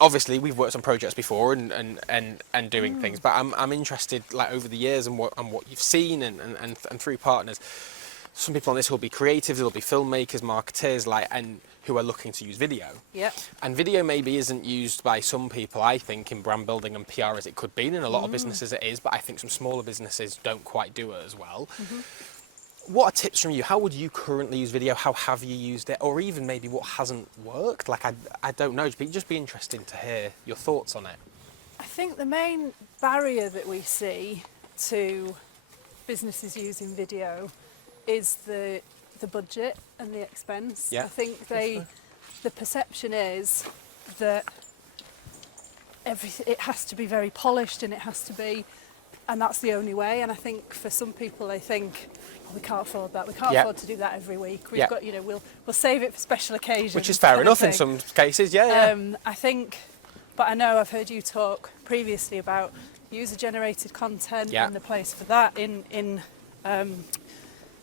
obviously we've worked on projects before and doing things, but I'm interested, like, over the years and what you've seen and through partners. Some people on this will be creatives, there'll be filmmakers, marketers, and who are looking to use video. Yep. And video maybe isn't used by some people, I think, in brand building and PR as it could be. In a lot of businesses it is, but I think some smaller businesses don't quite do it as well. What are tips from you? How would you currently use video? How have you used it? Or even maybe what hasn't worked? Like, I don't know, it'd just be interesting to hear your thoughts on it. I think the main barrier that we see to businesses using video is the budget and the expense. Yeah. I think the perception is that it has to be very polished and and that's the only way. And I think for some people they think, oh, we can't afford that. We can't afford to do that every week. We've got, we'll save it for special occasions. Which is fair enough in some cases, yeah. I think, but I know I've heard you talk previously about user-generated content and the place for that in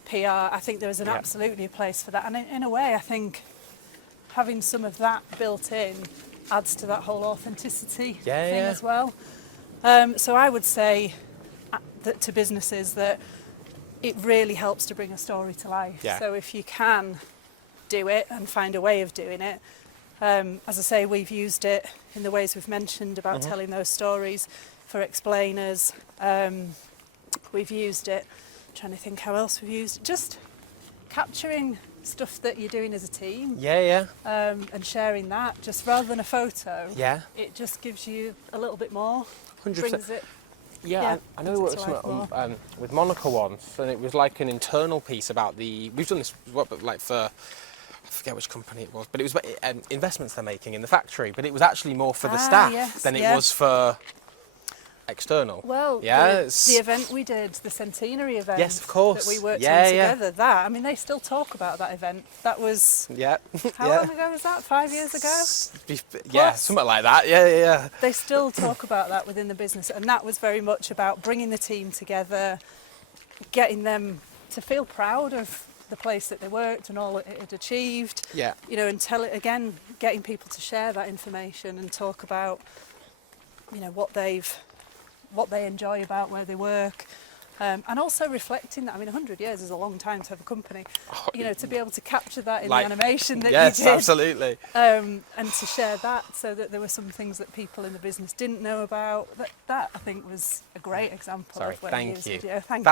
PR. I think there is absolutely a place for that. And in a way, I think having some of that built in adds to that whole authenticity thing as well. So I would say that to businesses that it really helps to bring a story to life. Yeah. So if you can do it and find a way of doing it, as I say, we've used it in the ways we've mentioned about telling those stories for explainers. We've used it, I'm trying to think how else we've used it, just capturing stuff that you're doing as a team. And sharing that, just rather than a photo. It just gives you a little bit more. 100%. Brings it. I know we worked with Monica once, and it was like an internal piece about we've done this, like for, I forget which company it was, but it was investments they're making in the factory, but it was actually more for the staff than it was for external. Well, the event we did, the centenary event. Yes, of course. That we worked on together. That, I mean, they still talk about that event. That was how long ago was that? 5 years ago? Something like that. They still talk about that within the business, and that was very much about bringing the team together, getting them to feel proud of the place that they worked and all it had achieved. And tell it again, getting people to share that information and talk about, what they enjoy about where they work, and also reflecting that. I mean, 100 years is a long time to have a company. To be able to capture that in the animation that you did. Yes, absolutely. And to share that so that there were some things that people in the business didn't know about. That I think was a great example of when you use video. Thank you.